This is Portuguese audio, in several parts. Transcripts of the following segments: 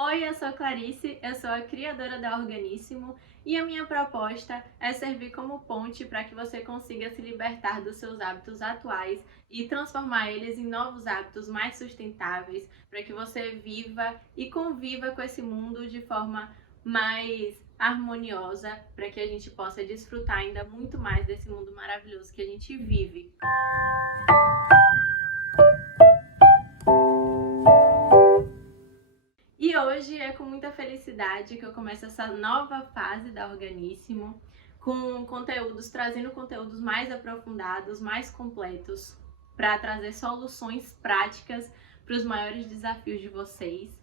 Oi, eu sou Clarice, eu sou a criadora da Organíssimo e a minha proposta é servir como ponte para que você consiga se libertar dos seus hábitos atuais e transformar eles em novos hábitos mais sustentáveis, para que você viva e conviva com esse mundo de forma mais harmoniosa, para que a gente possa desfrutar ainda muito mais desse mundo maravilhoso que a gente vive. E hoje é com muita felicidade que eu começo essa nova fase da Organíssimo, com conteúdos, trazendo conteúdos mais aprofundados, mais completos, para trazer soluções práticas para os maiores desafios de vocês.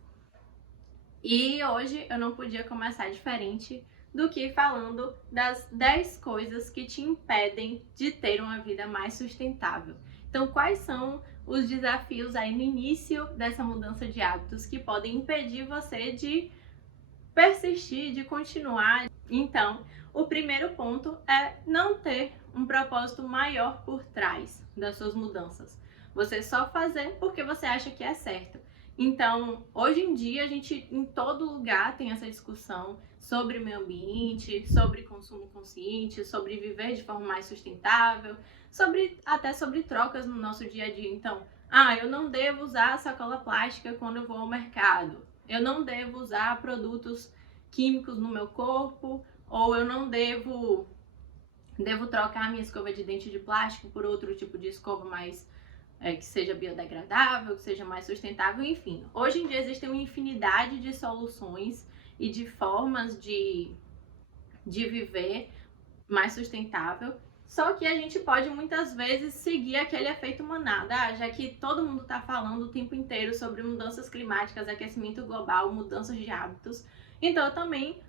E hoje eu não podia começar diferente do que falando das 10 coisas que te impedem de ter uma vida mais sustentável. Então, quais são os desafios aí no início dessa mudança de hábitos que podem impedir você de persistir, de continuar? Então, o primeiro ponto é não ter um propósito maior por trás das suas mudanças. Você só fazer porque você acha que é certo. Então, hoje em dia, a gente em todo lugar tem essa discussão sobre meio ambiente, sobre consumo consciente, sobre viver de forma mais sustentável, até sobre trocas no nosso dia a dia. Então, eu não devo usar sacola plástica quando eu vou ao mercado. Eu não devo usar produtos químicos no meu corpo, ou eu não devo trocar minha escova de dente de plástico por outro tipo de escova mais que seja biodegradável, que seja mais sustentável, enfim. Hoje em dia existem uma infinidade de soluções e de formas de viver mais sustentável, só que a gente pode muitas vezes seguir aquele efeito manada, já que todo mundo está falando o tempo inteiro sobre mudanças climáticas, aquecimento global, mudanças de hábitos, então eu também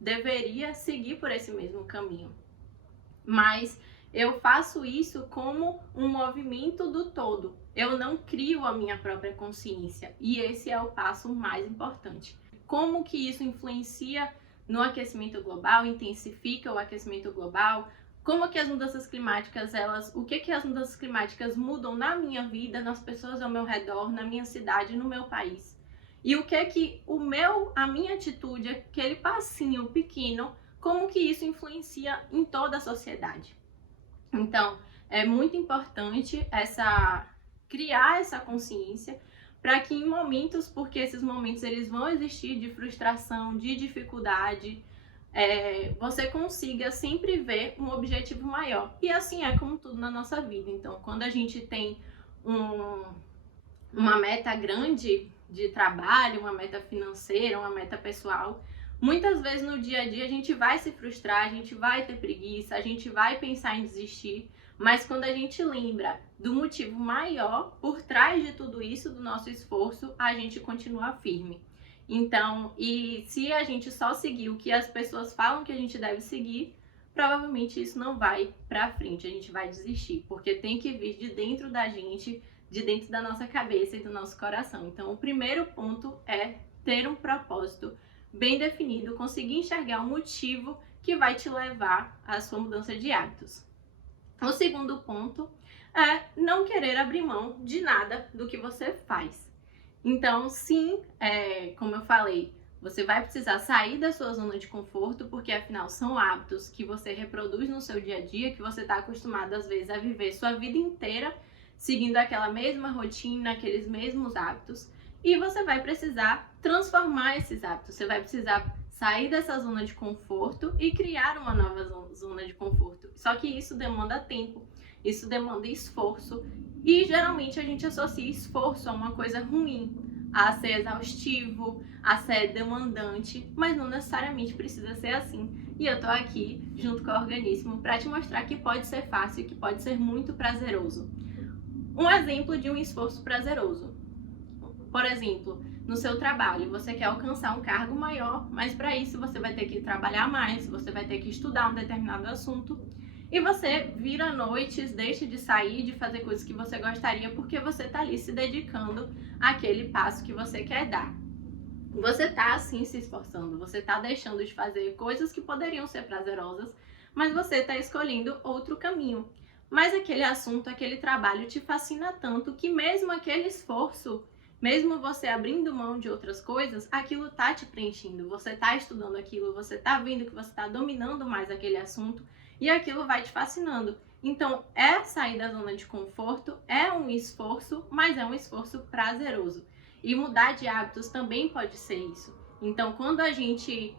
deveria seguir por esse mesmo caminho. Mas eu faço isso como um movimento do todo. Eu não crio a minha própria consciência. E esse é o passo mais importante. Como que isso influencia no aquecimento global, intensifica o aquecimento global? Como que as mudanças climáticas, o que as mudanças climáticas mudam na minha vida, nas pessoas ao meu redor, na minha cidade, no meu país? E o que a minha atitude, aquele passinho pequeno, como que isso influencia em toda a sociedade? Então, é muito importante criar essa consciência para que em momentos, porque esses momentos eles vão existir de frustração, de dificuldade, você consiga sempre ver um objetivo maior. E assim é como tudo na nossa vida. Então, quando a gente tem uma meta grande de trabalho, uma meta financeira, uma meta pessoal, muitas vezes no dia a dia a gente vai se frustrar, a gente vai ter preguiça, a gente vai pensar em desistir, mas quando a gente lembra do motivo maior por trás de tudo isso, do nosso esforço, a gente continua firme. Então, e se a gente só seguir o que as pessoas falam que a gente deve seguir, provavelmente isso não vai pra frente, a gente vai desistir, porque tem que vir de dentro da gente, de dentro da nossa cabeça e do nosso coração. Então, o primeiro ponto é ter um propósito bem definido, conseguir enxergar o motivo que vai te levar à sua mudança de hábitos. O segundo ponto é não querer abrir mão de nada do que você faz. Então, sim, como eu falei, você vai precisar sair da sua zona de conforto, porque afinal são hábitos que você reproduz no seu dia a dia, que você está acostumado às vezes a viver sua vida inteira seguindo aquela mesma rotina, aqueles mesmos hábitos, e você vai precisar transformar esses hábitos, você vai precisar sair dessa zona de conforto e criar uma nova zona de conforto. Só que isso demanda tempo, isso demanda esforço, e geralmente a gente associa esforço a uma coisa ruim, a ser exaustivo, a ser demandante, mas não necessariamente precisa ser assim. E eu tô aqui junto com o Organíssimo para te mostrar que pode ser fácil e que pode ser muito prazeroso. Um exemplo de um esforço prazeroso. Por exemplo, no seu trabalho, você quer alcançar um cargo maior, mas para isso você vai ter que trabalhar mais, você vai ter que estudar um determinado assunto, e você vira noites, deixa de sair, de fazer coisas que você gostaria, porque você está ali se dedicando àquele passo que você quer dar. Você está assim se esforçando, você está deixando de fazer coisas que poderiam ser prazerosas, mas você está escolhendo outro caminho. Mas aquele assunto, aquele trabalho te fascina tanto que mesmo aquele esforço mesmo você abrindo mão de outras coisas, aquilo tá te preenchendo, você tá estudando aquilo, você tá vendo que você tá dominando mais aquele assunto e aquilo vai te fascinando. Então, sair da zona de conforto é um esforço, mas é um esforço prazeroso. E mudar de hábitos também pode ser isso. Então, quando a gente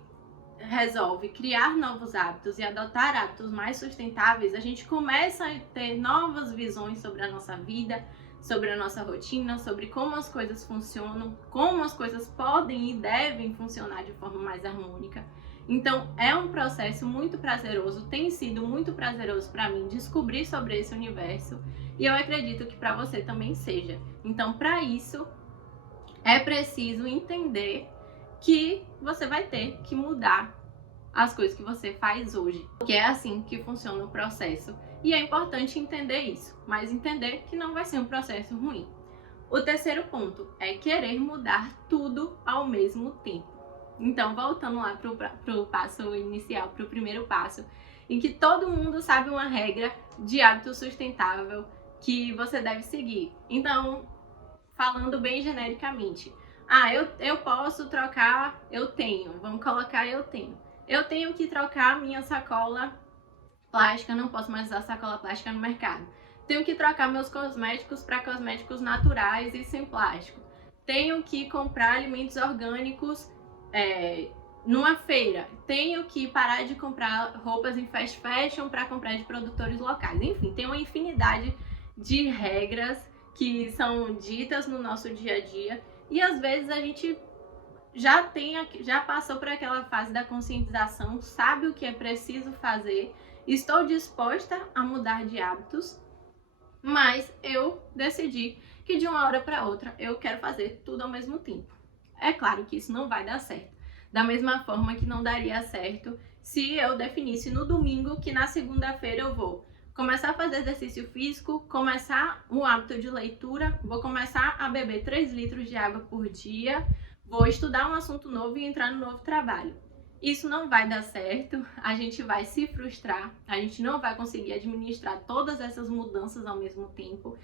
resolve criar novos hábitos e adotar hábitos mais sustentáveis, a gente começa a ter novas visões sobre a nossa vida, sobre a nossa rotina, sobre como as coisas funcionam, como as coisas podem e devem funcionar de forma mais harmônica. Então, é um processo muito prazeroso, tem sido muito prazeroso para mim descobrir sobre esse universo e eu acredito que para você também seja. Então, para isso, é preciso entender que você vai ter que mudar as coisas que você faz hoje, porque é assim que funciona o processo. E é importante entender isso, mas entender que não vai ser um processo ruim. O terceiro ponto é querer mudar tudo ao mesmo tempo. Então, voltando lá pro passo inicial, pro primeiro passo, em que todo mundo sabe uma regra de hábito sustentável que você deve seguir. Então, falando bem genericamente, eu posso trocar, vamos colocar eu tenho. Eu tenho que trocar minha sacola plástica, não posso mais usar sacola plástica no mercado. Tenho que trocar meus cosméticos para cosméticos naturais e sem plástico. Tenho que comprar alimentos orgânicos numa feira. Tenho que parar de comprar roupas em fast fashion para comprar de produtores locais. Enfim, tem uma infinidade de regras que são ditas no nosso dia a dia e às vezes a gente já passou por aquela fase da conscientização, sabe o que é preciso fazer, estou disposta a mudar de hábitos, mas eu decidi que de uma hora para outra eu quero fazer tudo ao mesmo tempo. É claro que isso não vai dar certo, da mesma forma que não daria certo se eu definisse no domingo que na segunda-feira eu vou começar a fazer exercício físico, começar um hábito de leitura, vou começar a beber 3 litros de água por dia, vou estudar um assunto novo e entrar no novo trabalho. Isso não vai dar certo, a gente vai se frustrar, a gente não vai conseguir administrar todas essas mudanças ao mesmo tempo,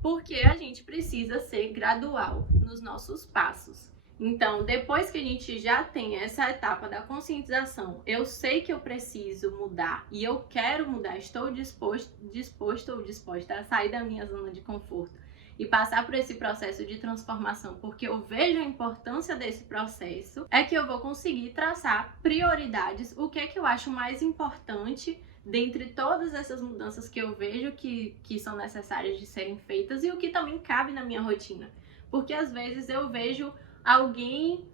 porque a gente precisa ser gradual nos nossos passos. Então, depois que a gente já tem essa etapa da conscientização, eu sei que eu preciso mudar e eu quero mudar, estou disposto ou disposta a sair da minha zona de conforto e passar por esse processo de transformação, porque eu vejo a importância desse processo, é que eu vou conseguir traçar prioridades, o que é que eu acho mais importante dentre todas essas mudanças que eu vejo que são necessárias de serem feitas e o que também cabe na minha rotina. Porque às vezes eu vejo alguém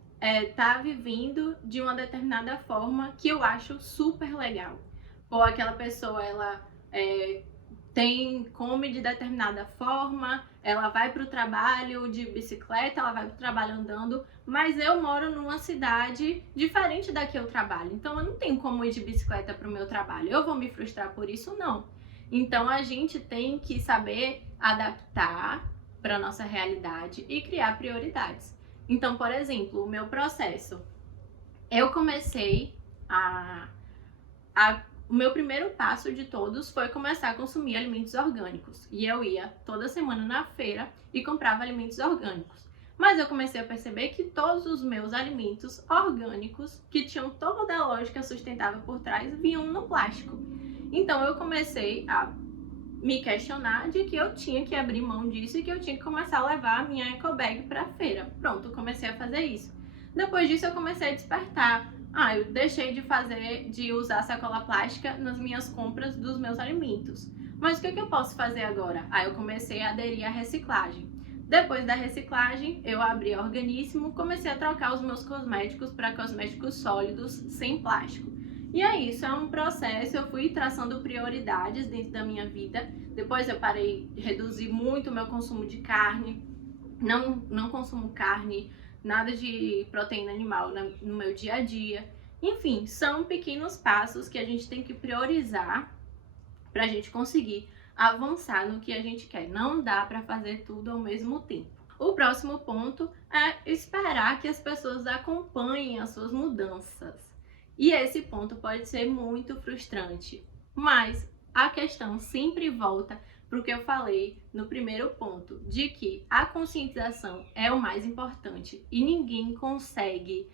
tá vivendo de uma determinada forma que eu acho super legal. Pô, aquela pessoa, ela come de determinada forma, ela vai para o trabalho de bicicleta, ela vai para o trabalho andando, mas eu moro numa cidade diferente da que eu trabalho, então eu não tenho como ir de bicicleta para o meu trabalho. Eu vou me frustrar por isso? Não. Então a gente tem que saber adaptar para a nossa realidade e criar prioridades. Então, por exemplo, o meu processo, eu comecei o meu primeiro passo de todos foi começar a consumir alimentos orgânicos. E eu ia toda semana na feira e comprava alimentos orgânicos. Mas eu comecei a perceber que todos os meus alimentos orgânicos, que tinham toda a lógica sustentável por trás, vinham no plástico. Então eu comecei a me questionar de que eu tinha que abrir mão disso e que eu tinha que começar a levar a minha ecobag para a feira. Pronto, eu comecei a fazer isso. Depois disso eu comecei a despertar. Eu deixei de usar sacola plástica nas minhas compras dos meus alimentos. Mas o que eu posso fazer agora? Eu comecei a aderir à reciclagem. Depois da reciclagem, eu abri Organíssimo, comecei a trocar os meus cosméticos para cosméticos sólidos sem plástico. E é isso, é um processo, eu fui traçando prioridades dentro da minha vida. Depois eu parei de reduzir muito o meu consumo de carne, não consumo carne, nada de proteína animal no meu dia a dia. Enfim, são pequenos passos que a gente tem que priorizar para a gente conseguir avançar no que a gente quer. Não dá para fazer tudo ao mesmo tempo. O próximo ponto é esperar que as pessoas acompanhem as suas mudanças. E esse ponto pode ser muito frustrante, mas a questão sempre volta porque eu falei no primeiro ponto, de que a conscientização é o mais importante e ninguém consegue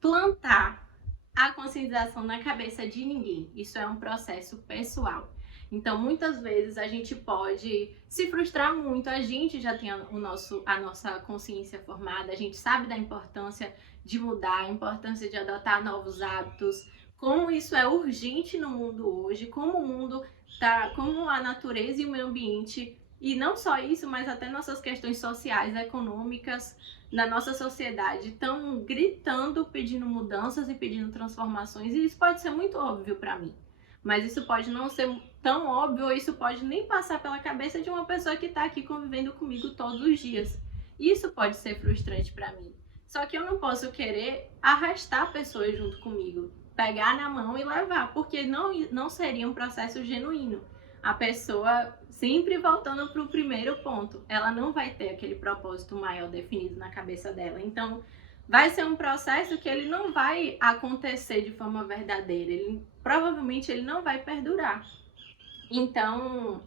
plantar a conscientização na cabeça de ninguém. Isso é um processo pessoal. Então, muitas vezes a gente pode se frustrar muito. A gente já tem a nossa consciência formada, a gente sabe da importância de mudar, a importância de adotar novos hábitos, como isso é urgente no mundo hoje, como o mundo tá, como a natureza e o meio ambiente, e não só isso, mas até nossas questões sociais, econômicas, na nossa sociedade estão gritando, pedindo mudanças e pedindo transformações, e isso pode ser muito óbvio para mim. Mas isso pode não ser tão óbvio, ou isso pode nem passar pela cabeça de uma pessoa que está aqui convivendo comigo todos os dias. Isso pode ser frustrante para mim. Só que eu não posso querer arrastar pessoas junto comigo, pegar na mão e levar, porque não seria um processo genuíno. A pessoa, sempre voltando para o primeiro ponto, ela não vai ter aquele propósito maior definido na cabeça dela. Então, vai ser um processo que ele não vai acontecer de forma verdadeira. Provavelmente ele não vai perdurar. Então,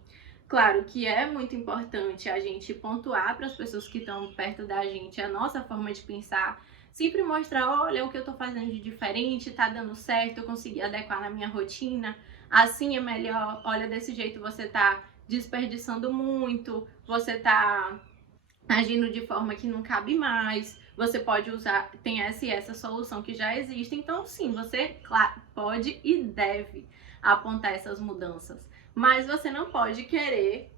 claro que é muito importante a gente pontuar para as pessoas que estão perto da gente a nossa forma de pensar. Sempre mostrar, olha o que eu estou fazendo de diferente, tá dando certo, eu consegui adequar na minha rotina. Assim é melhor, olha, desse jeito você tá desperdiçando muito, você tá agindo de forma que não cabe mais, você pode usar, tem essa e essa solução que já existe. Então sim, você pode e deve apontar essas mudanças, mas você não pode querer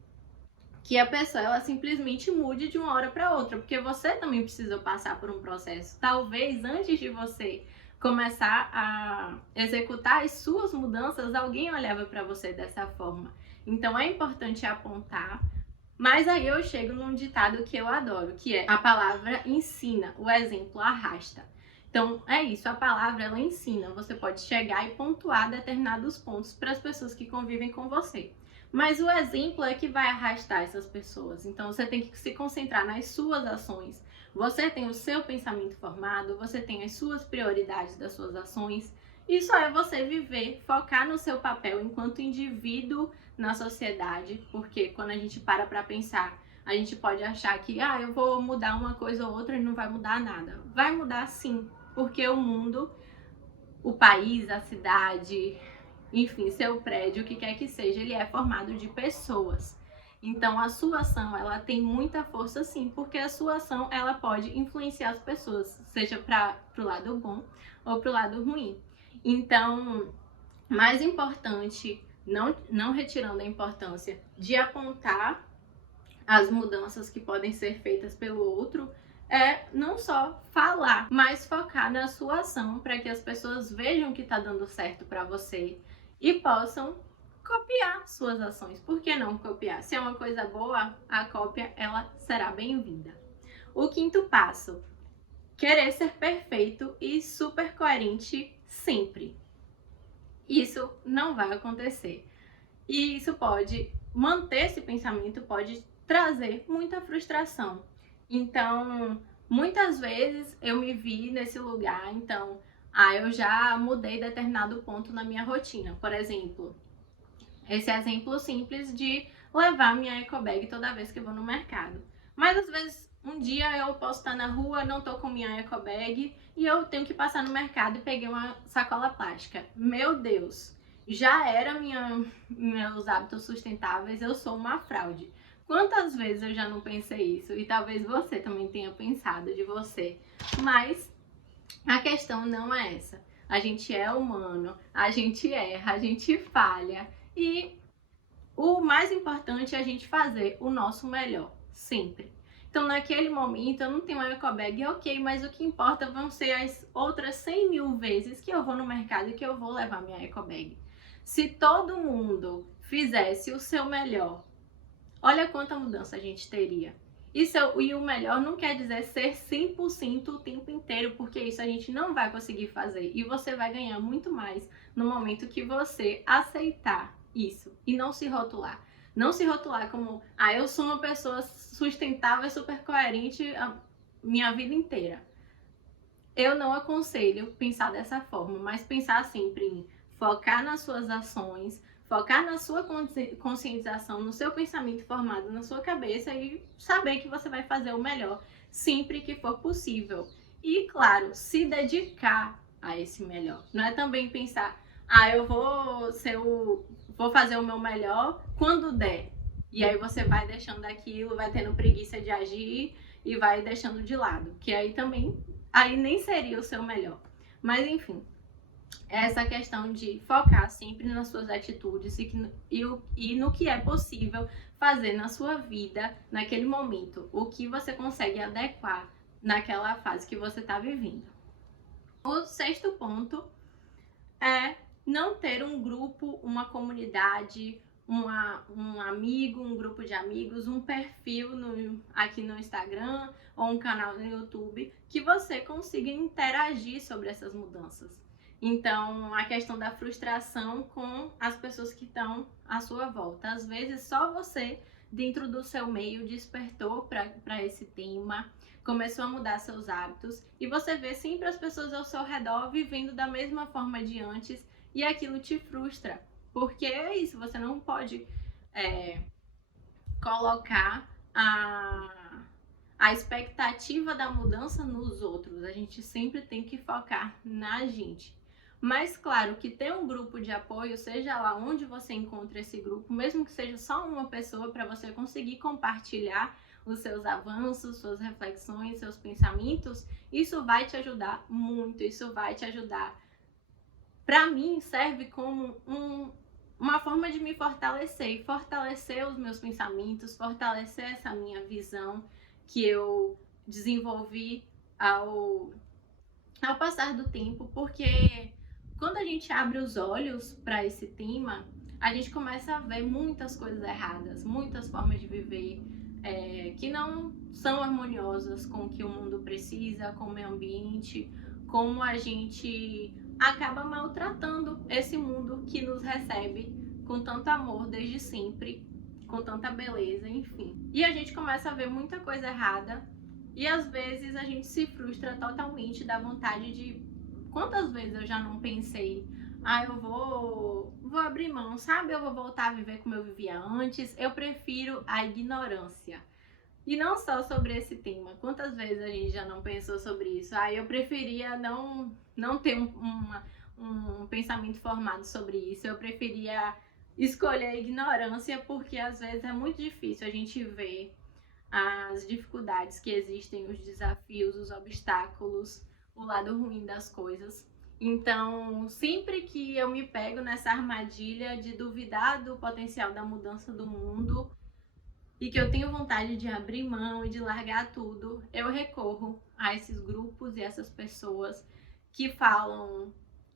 que a pessoa ela simplesmente mude de uma hora para outra, porque você também precisa passar por um processo. Talvez antes de você começar a executar as suas mudanças, alguém olhava para você dessa forma. Então é importante apontar, mas aí eu chego num ditado que eu adoro, que é: a palavra ensina, o exemplo arrasta. Então é isso, a palavra ela ensina, você pode chegar e pontuar determinados pontos para as pessoas que convivem com você. Mas o exemplo é que vai arrastar essas pessoas. Então você tem que se concentrar nas suas ações. Você tem o seu pensamento formado, você tem as suas prioridades das suas ações. Isso é você viver, focar no seu papel enquanto indivíduo na sociedade, porque quando a gente para pensar, a gente pode achar que eu vou mudar uma coisa ou outra e não vai mudar nada. Vai mudar sim, porque o mundo, o país, a cidade, enfim, seu prédio, o que quer que seja, ele é formado de pessoas. Então a sua ação, ela tem muita força sim, porque a sua ação, ela pode influenciar as pessoas, seja para o lado bom ou para o lado ruim. Então, mais importante, não retirando a importância de apontar as mudanças que podem ser feitas pelo outro, é não só falar, mas focar na sua ação para que as pessoas vejam que está dando certo para você e possam copiar suas ações. Por que não copiar? Se é uma coisa boa, a cópia ela será bem-vinda. O quinto passo: querer ser perfeito e super coerente sempre. Isso não vai acontecer. E isso pode manter esse pensamento, pode trazer muita frustração. Então, muitas vezes eu me vi nesse lugar, então, eu já mudei determinado ponto na minha rotina. Por exemplo, esse exemplo simples de levar minha ecobag toda vez que eu vou no mercado. Mas às vezes, um dia eu posso estar na rua, não tô com minha ecobag e eu tenho que passar no mercado e peguei uma sacola plástica. Meu Deus, já era meus hábitos sustentáveis, eu sou uma fraude. Quantas vezes eu já não pensei isso? E talvez você também tenha pensado de você. Mas a questão não é essa. A gente é humano, a gente erra, a gente falha. E o mais importante é a gente fazer o nosso melhor, sempre. Então, naquele momento, eu não tenho uma ecobag, ok, mas o que importa vão ser as outras 100 mil vezes que eu vou no mercado e que eu vou levar minha ecobag. Se todo mundo fizesse o seu melhor, olha quanta mudança a gente teria. E o melhor não quer dizer ser 100% o tempo inteiro, porque isso a gente não vai conseguir fazer. E você vai ganhar muito mais no momento que você aceitar isso e não se rotular. Não se rotular como, eu sou uma pessoa sustentável e super coerente a minha vida inteira. Eu não aconselho pensar dessa forma, mas pensar sempre em focar nas suas ações, focar na sua conscientização, no seu pensamento formado na sua cabeça e saber que você vai fazer o melhor sempre que for possível. E, claro, se dedicar a esse melhor. Não é também pensar, eu vou fazer o meu melhor quando der. E aí você vai deixando daquilo, vai tendo preguiça de agir e vai deixando de lado. Que aí também, aí nem seria o seu melhor. Mas enfim, essa questão de focar sempre nas suas atitudes e no que é possível fazer na sua vida naquele momento. O que você consegue adequar naquela fase que você está vivendo. O sexto ponto é não ter um grupo, uma comunidade, um amigo, um grupo de amigos, um perfil aqui no Instagram ou um canal no YouTube que você consiga interagir sobre essas mudanças. Então, a questão da frustração com as pessoas que estão à sua volta. Às vezes, só você, dentro do seu meio, despertou para esse tema, começou a mudar seus hábitos e você vê sempre as pessoas ao seu redor vivendo da mesma forma de antes e aquilo te frustra, porque é isso, você não pode colocar a expectativa da mudança nos outros, a gente sempre tem que focar na gente. Mas claro que ter um grupo de apoio, seja lá onde você encontra esse grupo, mesmo que seja só uma pessoa para você conseguir compartilhar os seus avanços, suas reflexões, seus pensamentos, isso vai te ajudar muito, isso vai te ajudar. Para mim, serve como uma forma de me fortalecer e fortalecer os meus pensamentos, fortalecer essa minha visão que eu desenvolvi ao passar do tempo, porque quando a gente abre os olhos para esse tema, a gente começa a ver muitas coisas erradas, muitas formas de viver que não são harmoniosas com o que o mundo precisa, com o meio ambiente, como a gente acaba maltratando esse mundo que nos recebe com tanto amor desde sempre, com tanta beleza, enfim. E a gente começa a ver muita coisa errada e às vezes a gente se frustra totalmente da vontade de... Quantas vezes eu já não pensei, eu vou abrir mão, sabe? Eu vou voltar a viver como eu vivia antes. Eu prefiro a ignorância. E não só sobre esse tema. Quantas vezes a gente já não pensou sobre isso? Eu preferia não ter um pensamento formado sobre isso. Eu preferia escolher a ignorância, porque às vezes é muito difícil a gente ver as dificuldades que existem, os desafios, os obstáculos, o lado ruim das coisas. Então, sempre que eu me pego nessa armadilha de duvidar do potencial da mudança do mundo e que eu tenho vontade de abrir mão e de largar tudo, eu recorro a esses grupos e essas pessoas que falam: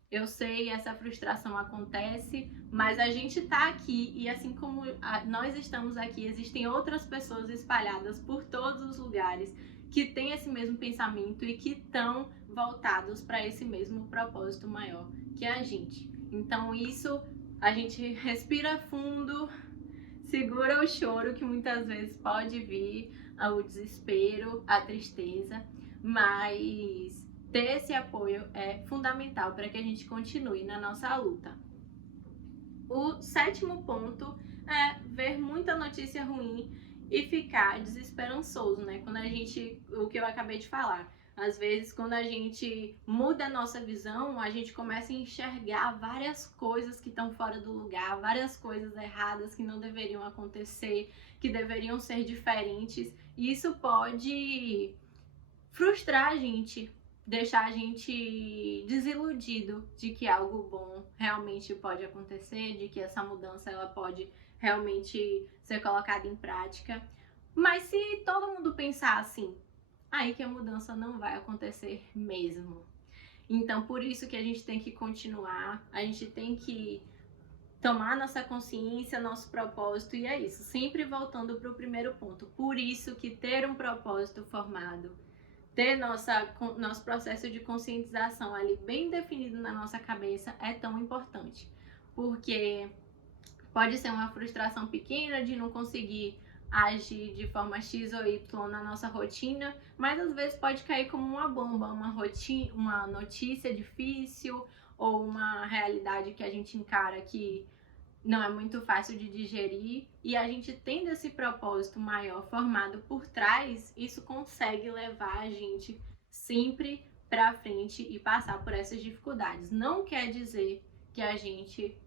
eu sei, essa frustração acontece, mas a gente tá aqui e assim como nós estamos aqui, existem outras pessoas espalhadas por todos os lugares que têm esse mesmo pensamento e que estão voltados para esse mesmo propósito maior que a gente. Então isso, a gente respira fundo, segura o choro que muitas vezes pode vir, o desespero, a tristeza, mas ter esse apoio é fundamental para que a gente continue na nossa luta. O sétimo ponto é ver muita notícia ruim e ficar desesperançoso, né? O que eu acabei de falar, às vezes quando a gente muda a nossa visão, a gente começa a enxergar várias coisas que estão fora do lugar, várias coisas erradas que não deveriam acontecer, que deveriam ser diferentes, e isso pode frustrar a gente, deixar a gente desiludido de que algo bom realmente pode acontecer, de que essa mudança ela pode realmente ser colocada em prática. Mas se todo mundo pensar assim, aí que a mudança não vai acontecer mesmo. Então, por isso que a gente tem que continuar, a gente tem que tomar nossa consciência, nosso propósito, e é isso, sempre voltando para o primeiro ponto. Por isso que ter um propósito formado, ter nosso processo de conscientização ali bem definido na nossa cabeça é tão importante. Porque pode ser uma frustração pequena de não conseguir agir de forma X ou Y na nossa rotina, mas às vezes pode cair como uma bomba, uma notícia difícil ou uma realidade que a gente encara que não é muito fácil de digerir, e a gente tendo esse propósito maior formado por trás, isso consegue levar a gente sempre para frente e passar por essas dificuldades. Não quer dizer que a gente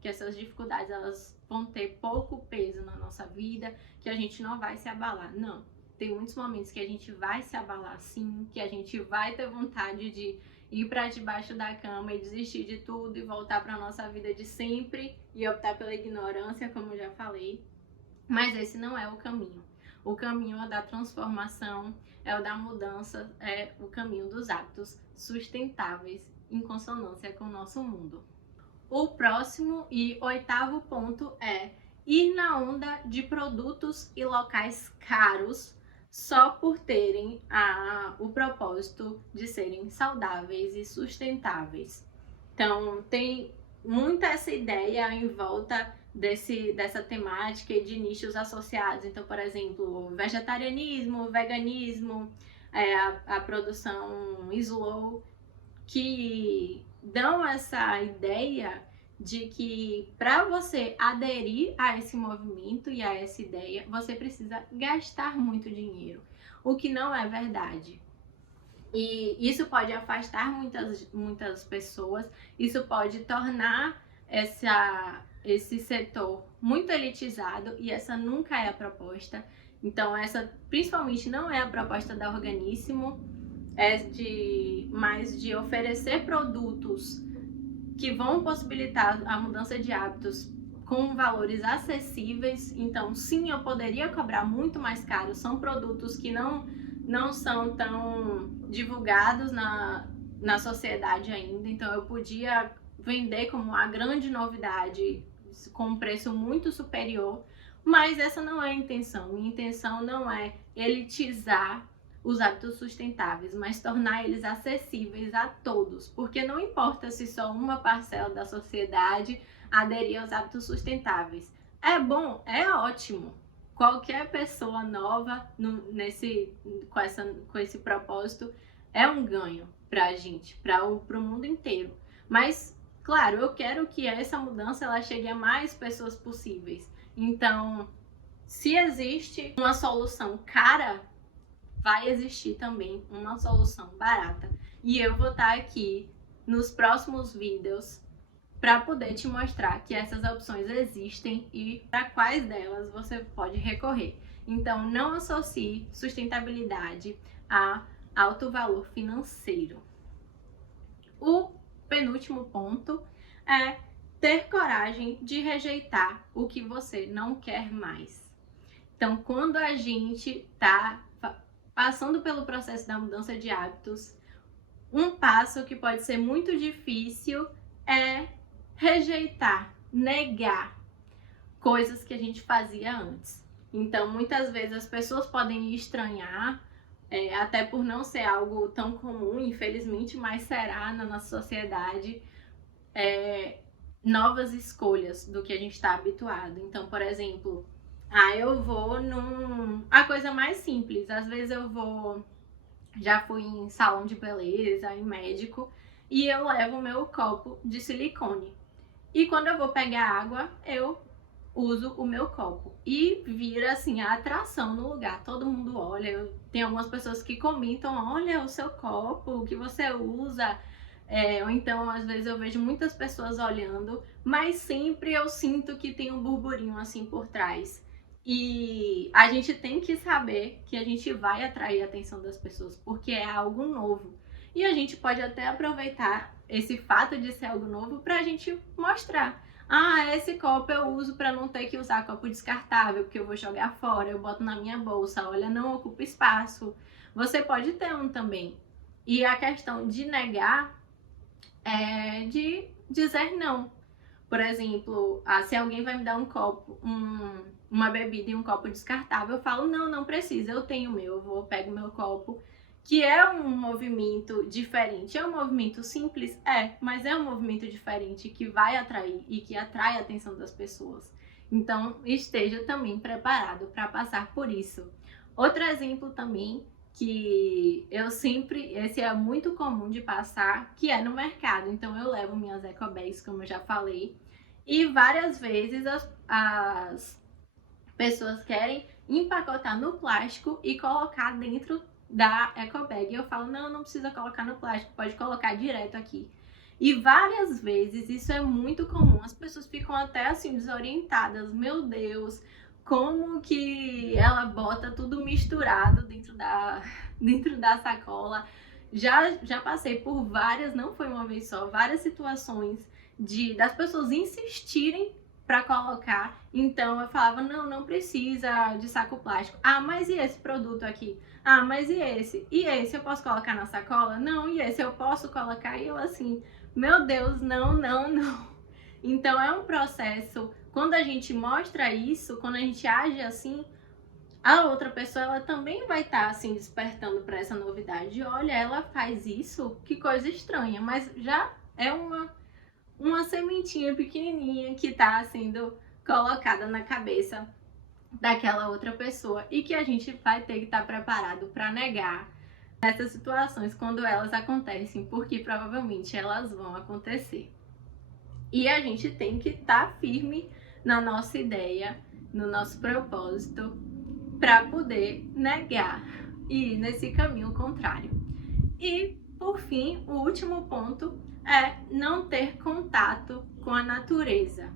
que essas dificuldades elas vão ter pouco peso na nossa vida, que a gente não vai se abalar. Não. Tem muitos momentos que a gente vai se abalar sim, que a gente vai ter vontade de ir para debaixo da cama e desistir de tudo e voltar para nossa vida de sempre e optar pela ignorância, como eu já falei. Mas esse não é o caminho. O caminho é da transformação, é o da mudança, é o caminho dos hábitos sustentáveis em consonância com o nosso mundo. O próximo e 8º ponto é ir na onda de produtos e locais caros só por terem o propósito de serem saudáveis e sustentáveis. Então, tem muita essa ideia em volta dessa temática e de nichos associados. Então, por exemplo, vegetarianismo, veganismo, a produção slow, que dão essa ideia de que para você aderir a esse movimento e a essa ideia, você precisa gastar muito dinheiro, o que não é verdade. E isso pode afastar muitas pessoas, isso pode tornar esse setor muito elitizado, e essa nunca é a proposta. Então, essa principalmente não é a proposta da Organissimo, mais de oferecer produtos que vão possibilitar a mudança de hábitos com valores acessíveis. Então, sim, eu poderia cobrar muito mais caro. São produtos que não são tão divulgados na sociedade ainda. Então, eu podia vender como a grande novidade com um preço muito superior. Mas essa não é a intenção. Minha intenção não é elitizar os hábitos sustentáveis, mas tornar eles acessíveis a todos, porque não importa se só uma parcela da sociedade aderir aos hábitos sustentáveis. É bom, é ótimo. Qualquer pessoa nova com esse propósito é um ganho para a gente, para o mundo inteiro. Mas, claro, eu quero que essa mudança ela chegue a mais pessoas possíveis. Então, se existe uma solução cara, vai existir também uma solução barata. E eu vou estar aqui nos próximos vídeos para poder te mostrar que essas opções existem e para quais delas você pode recorrer. Então, não associe sustentabilidade a alto valor financeiro. O penúltimo ponto é ter coragem de rejeitar o que você não quer mais. Então, quando a gente está passando pelo processo da mudança de hábitos, um passo que pode ser muito difícil é rejeitar, negar coisas que a gente fazia antes. Então, muitas vezes as pessoas podem estranhar, até por não ser algo tão comum, infelizmente, mas será na nossa sociedade, novas escolhas do que a gente está habituado. Então, por exemplo, eu vou a coisa mais simples. Às vezes já fui em salão de beleza, em médico, e eu levo meu copo de silicone. E quando eu vou pegar água, eu uso o meu copo. E vira, assim, a atração no lugar. Todo mundo olha. Tem algumas pessoas que comentam, olha o seu copo, o que você usa. Ou então, às vezes, eu vejo muitas pessoas olhando, mas sempre eu sinto que tem um burburinho, assim, por trás. E a gente tem que saber que a gente vai atrair a atenção das pessoas, porque é algo novo. E a gente pode até aproveitar esse fato de ser algo novo para a gente mostrar. Esse copo eu uso para não ter que usar copo descartável, porque eu vou jogar fora, eu boto na minha bolsa, olha, não ocupa espaço. Você pode ter um também. E a questão de negar é de dizer não. Por exemplo, se alguém vai me dar um copo, uma bebida e um copo descartável, eu falo, não precisa, eu tenho o meu, eu pego o meu copo, que é um movimento diferente. É um movimento simples? Mas é um movimento diferente que vai atrair e que atrai a atenção das pessoas. Então, esteja também preparado para passar por isso. Outro exemplo também, que esse é muito comum de passar, que é no mercado. Então, eu levo minhas ecobags, como eu já falei, E várias vezes as pessoas querem empacotar no plástico e colocar dentro da ecobag. E eu falo, não, não precisa colocar no plástico, pode colocar direto aqui. E várias vezes isso é muito comum, as pessoas ficam até assim desorientadas, meu Deus, como que ela bota tudo misturado dentro da sacola. Já passei por várias, não foi uma vez só, várias situações das pessoas insistirem para colocar. Então eu falava, não precisa de saco plástico. Ah, mas e esse produto aqui? Ah, mas e esse? E esse eu posso colocar na sacola? Não, e esse eu posso colocar? E eu assim, meu Deus, não. Então é um processo, quando a gente mostra isso, quando a gente age assim, a outra pessoa ela também vai estar assim despertando para essa novidade. Olha, ela faz isso, que coisa estranha, mas já é uma sementinha pequenininha que está sendo colocada na cabeça daquela outra pessoa e que a gente vai ter que estar preparado para negar essas situações quando elas acontecem, porque provavelmente elas vão acontecer. E a gente tem que estar firme na nossa ideia, no nosso propósito, para poder negar e ir nesse caminho contrário. E, por fim, o último ponto é não ter contato com a natureza.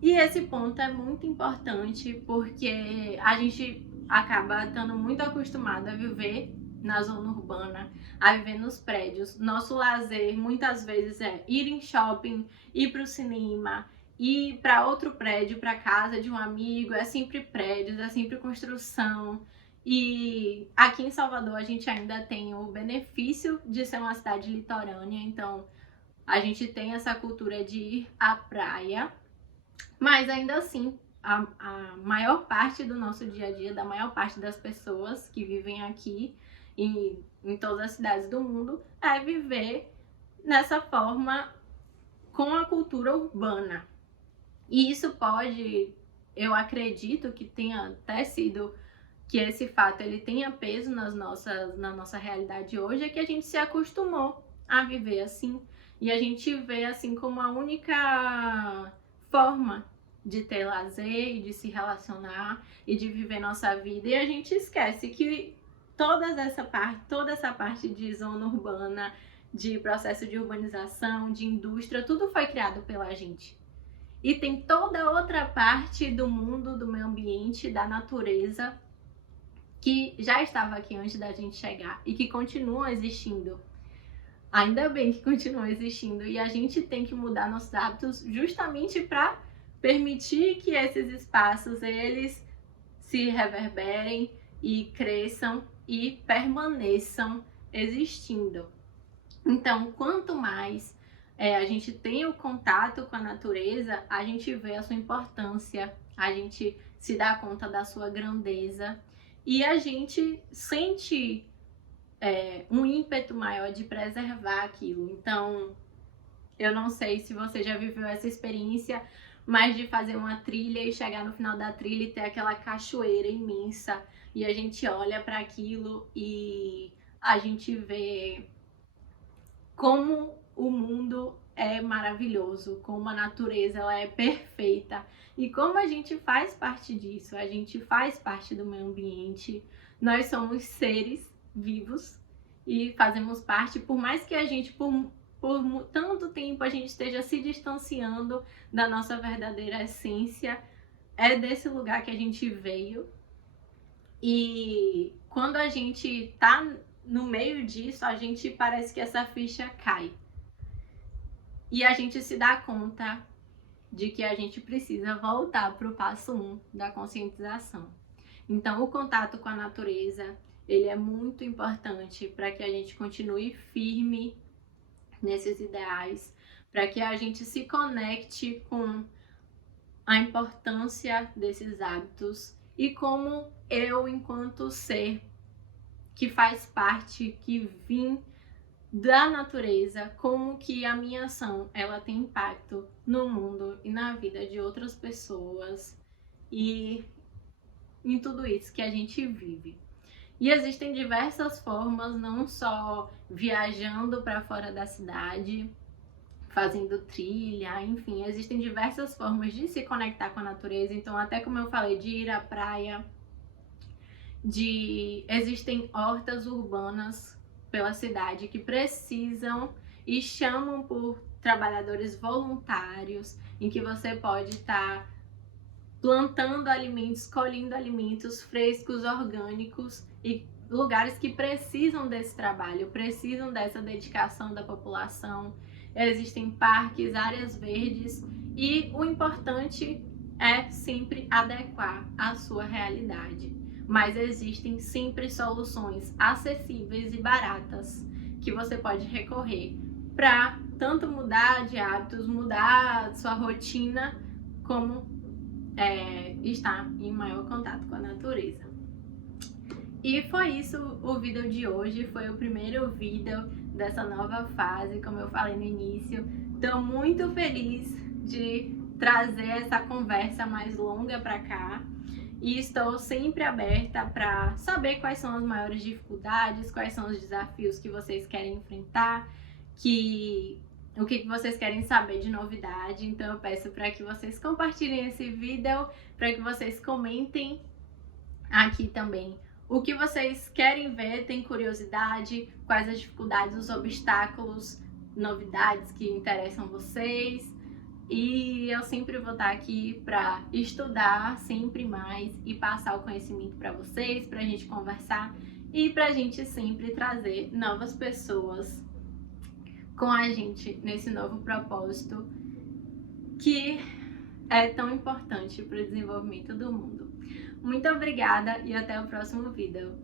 E esse ponto é muito importante porque a gente acaba estando muito acostumado a viver na zona urbana, a viver nos prédios. Nosso lazer muitas vezes é ir em shopping, ir para o cinema, ir para outro prédio, para casa de um amigo. É sempre prédios, é sempre construção. E aqui em Salvador a gente ainda tem o benefício de ser uma cidade litorânea, então a gente tem essa cultura de ir à praia, mas ainda assim a maior parte do nosso dia a dia, da maior parte das pessoas que vivem aqui e em todas as cidades do mundo, é viver nessa forma com a cultura urbana. E isso pode, eu acredito que tenha até sido, que esse fato ele tenha peso na nossa realidade hoje, é que a gente se acostumou a viver assim, e a gente vê assim como a única forma de ter lazer e de se relacionar e de viver nossa vida, e a gente esquece que toda essa parte de zona urbana, de processo de urbanização, de indústria, tudo foi criado pela gente. E tem toda outra parte do mundo, do meio ambiente, da natureza, que já estava aqui antes da gente chegar e que continua existindo. Ainda bem que continua existindo, e a gente tem que mudar nossos hábitos justamente para permitir que esses espaços eles se reverberem e cresçam e permaneçam existindo. Então, quanto mais a gente tem o contato com a natureza, a gente vê a sua importância, a gente se dá conta da sua grandeza e a gente sente um ímpeto maior de preservar aquilo. Então, eu não sei se você já viveu essa experiência, mas de fazer uma trilha e chegar no final da trilha e ter aquela cachoeira imensa e a gente olha para aquilo e a gente vê como o mundo é maravilhoso, como a natureza ela é perfeita e como a gente faz parte disso, a gente faz parte do meio ambiente, nós somos seres vivos e fazemos parte, por mais que a gente por tanto tempo a gente esteja se distanciando da nossa verdadeira essência, é desse lugar que a gente veio. E quando a gente tá no meio disso, a gente parece que essa ficha cai. E a gente se dá conta de que a gente precisa voltar para o passo 1 da conscientização. Então, o contato com a natureza, ele é muito importante para que a gente continue firme nesses ideais, para que a gente se conecte com a importância desses hábitos e como eu, enquanto ser que faz parte, que vim da natureza, como que a minha ação ela tem impacto no mundo e na vida de outras pessoas e em tudo isso que a gente vive. E existem diversas formas, não só viajando para fora da cidade, fazendo trilha, enfim, existem diversas formas de se conectar com a natureza. Então, até como eu falei, de ir à praia, existem hortas urbanas pela cidade que precisam e chamam por trabalhadores voluntários, em que você pode estar plantando alimentos, colhendo alimentos frescos, orgânicos, e lugares que precisam desse trabalho, precisam dessa dedicação da população. Existem parques, áreas verdes, e o importante é sempre adequar à sua realidade. Mas existem sempre soluções acessíveis e baratas que você pode recorrer para tanto mudar de hábitos, mudar sua rotina, como estar em maior contato com a natureza. E foi isso o vídeo de hoje, foi o primeiro vídeo dessa nova fase, como eu falei no início. Estou muito feliz de trazer essa conversa mais longa para cá. E estou sempre aberta para saber quais são as maiores dificuldades, quais são os desafios que vocês querem enfrentar, o que vocês querem saber de novidade. Então eu peço para que vocês compartilhem esse vídeo, para que vocês comentem aqui também o que vocês querem ver, tem curiosidade, quais as dificuldades, os obstáculos, novidades que interessam vocês. E eu sempre vou estar aqui para estudar sempre mais e passar o conhecimento para vocês, para a gente conversar e para a gente sempre trazer novas pessoas com a gente nesse novo propósito que é tão importante para o desenvolvimento do mundo. Muito obrigada e até o próximo vídeo.